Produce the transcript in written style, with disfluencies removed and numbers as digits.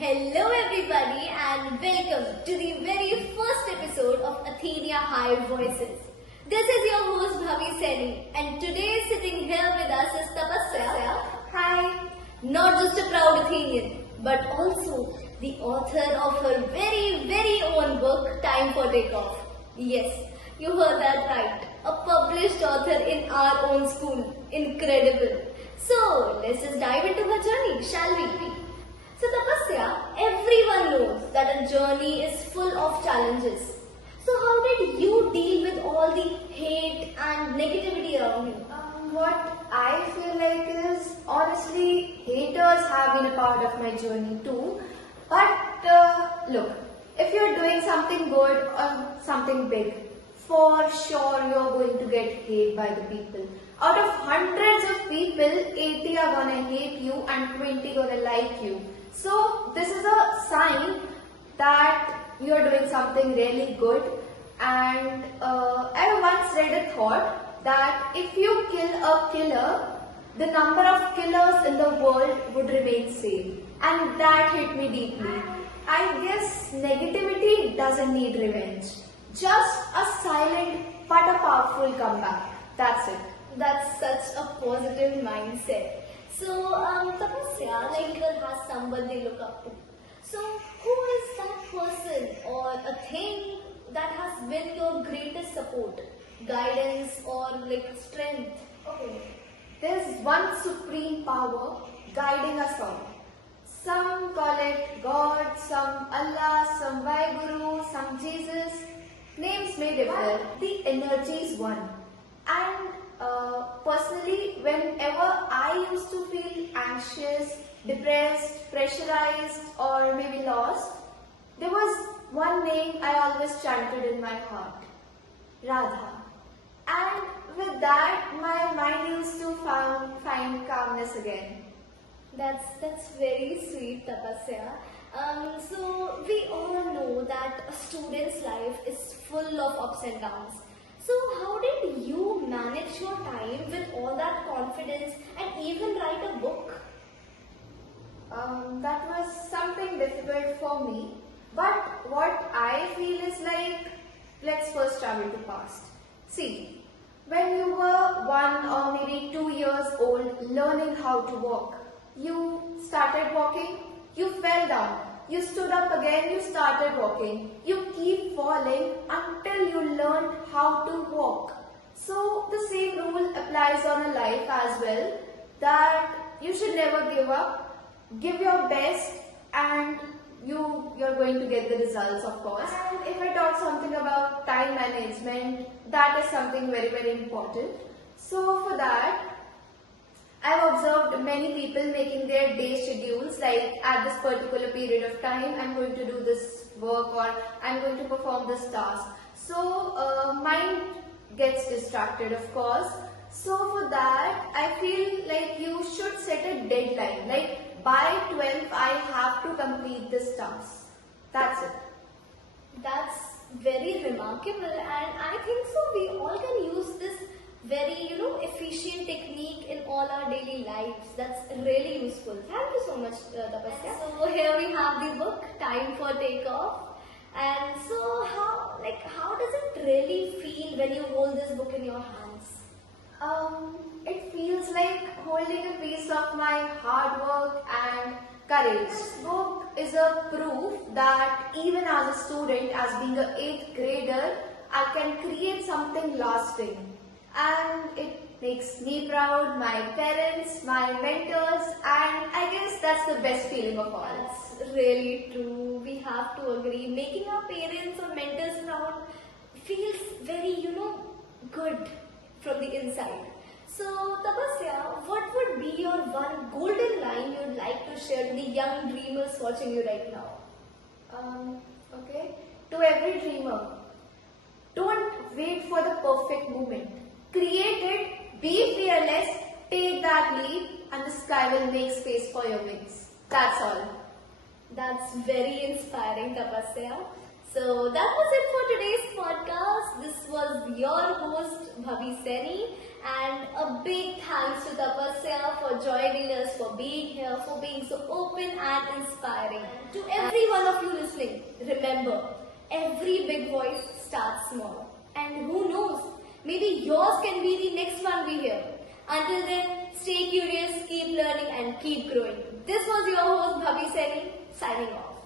Hello everybody and welcome to the very first episode of Athenia High Voices. This is your host Bhavi Seni and today sitting here with us is Tapasya. Hi! Not just a proud Athenian but also the author of her very own book Time for Takeoff. Yes, you heard that right. A published author in our own school. Incredible. So let's just dive into her journey, shall we? So Tapasya, everyone knows that a journey is full of challenges. So how did you deal with all the hate and negativity around you? What I feel like is, honestly, haters have been a part of my journey too. But look, if you're doing something good or something big, for sure you're going to get hate by the people. Out of hundreds of people, 80 are gonna hate you and 20 gonna like you. So this is a sign that you're doing something really good. And I once read a thought that if you kill a killer, the number of killers in the world would remain same. And that hit me deeply. I guess negativity doesn't need revenge. Just a silent but a powerful comeback. That's it. That's such a positive mindset. So, Tapasya, like people has someone they look up to. So, who is that person or a thing that has been your greatest support, guidance or like strength? Okay. There's one supreme power guiding us all. Some call it God, some Allah, some Vaheguru, some Jesus. Names may differ. The energy is one. And personally, whenever I used to feel anxious, depressed, pressurized, or maybe lost, there was one name I always chanted in my heart, Radha. And with that, my mind used to find calmness again. That's very sweet, Tapasya. So we all know that a student's life is full of ups and downs. So how did you manage your time with all that confidence and even write a book? That was something difficult for me. But what I feel is like, let's first travel to past. See, when you were 1 or maybe 2 years old learning how to walk, you started walking, you fell down. You stood up again, you started walking. You keep falling until you learn how to walk. So the same rule applies on a life as well, that you should never give up. Give your best and you're going to get the results, of course. And if I talk something about time management, that is something very important. So for that, I've observed many people making their day schedules, like at this particular period of time I'm going to do this work or I'm going to perform this task. So mind gets distracted, of course. So for that I feel like you should set a deadline, like by 12 I have to complete this task. That's it. That's very remarkable and I think so we all can use this very efficient technique in all our daily lives. That's really useful. Thank you so much, Tapasya. So here we have the book Time for Takeoff. And so how does it really feel when you hold this book in your hands? It feels like holding a piece of my hard work and courage. This book is a proof that even as a student, as being an 8th grader, I can create something lasting. And it makes me proud, my parents, my mentors, and I guess that's the best feeling of all. That's really true. We have to agree. Making our parents or mentors proud feels very, good from the inside. So, Tapasya, what would be your one golden line you'd like to share to the young dreamers watching you right now? Okay. To every dreamer, don't wait for the perfect moment. Create it, be fearless, take that leap, and the sky will make space for your wings. That's all. That's very inspiring, Tapasya. So that was it for today's podcast. This was your host, Bhavi Seni, and a a big thanks to Tapasya for joining us, for being here, for being so open and inspiring. To every one of you listening, remember, every big voice starts small. And who knows, maybe yours can be the next one we hear. Until then, stay curious, keep learning and keep growing. This was your host Bhavi Seni, signing off.